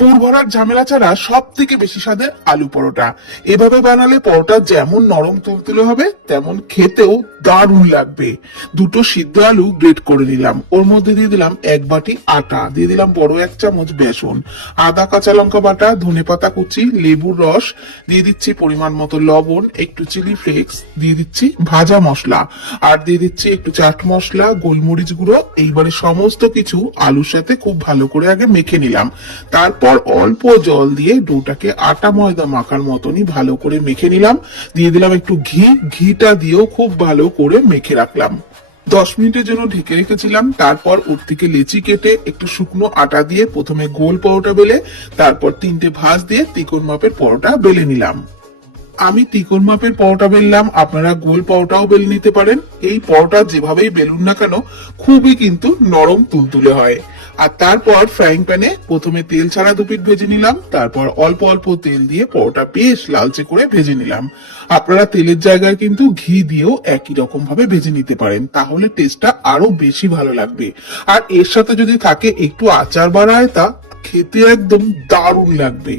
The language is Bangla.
পুর ভরার ঝামেলা ছাড়া সব থেকে বেশি স্বাদের আলু পরোটা। এভাবে বানালে পরোটা যেমন নরম তুলতুলে হবে তেমন খেতেও দারুণ লাগবে। দুটো সিদ্ধ আলু গ্রেট করে নিলাম, ওর মধ্যে দিয়ে দিলাম 1 বাটি আটা, দিয়ে দিলাম বড় 1 চামচ বেসন, আদা কাঁচা লঙ্কা বাটা, ধনেপাতা কুচি, লেবুর রস, দিয়ে দিচ্ছি পরিমাণ মতো লবণ, একটু চিলি ফ্লেক্স, দিয়ে দিচ্ছি ভাজা মশলা, আর দিয়ে দিচ্ছি একটু চাট মশলা, গোলমরিচ গুঁড়ো। এইবারে সমস্ত কিছু আলুর সাথে খুব ভালো করে আগে মেখে নিলাম। তারপর অল্প জল দিয়ে ডোটাকে আটা ময়দা মাখার মতনই ভালো করে মেখে নিলাম। দিয়ে দিলাম একটু ঘিটা দিয়েও খুব ভালো করে মেখে রাখলাম। 10 মিনিটের জন্য ঢেকে রেখেছিলাম। তারপর ওর থেকে লেচি কেটে একটু শুকনো আটা দিয়ে প্রথমে গোল পরোটা বেলে, তারপর 3টে ভাঁজ দিয়ে তিকোন মাপের পরোটা বেলে নিলাম। আমি তিকোন মাপের পরোটা বেললাম, আপনারা গোল পরোটাও বেলে নিতে পারেন। এই পরোটা যেভাবেই বেলুন না কেন খুবই কিন্তু নরম তুলতুলে হয়। আর তারপর ফ্রাইং প্যানে প্রথমে তেল ছাড়া দুপিট ভেজে নিলাম, তারপর অল্প অল্প তেল দিয়ে পরোটা বেশ লালচে করে ভেজে নিলাম। আপনারা তেলের জায়গায় কিন্তু ঘি দিয়েও একই রকম ভাবে ভেজে নিতে পারেন, তাহলে টেস্টটা আরো বেশি ভালো লাগবে। আর এর সাথে যদি থাকে একটু আচার বা রায়তা, খেতে একদম দারুণ লাগবে।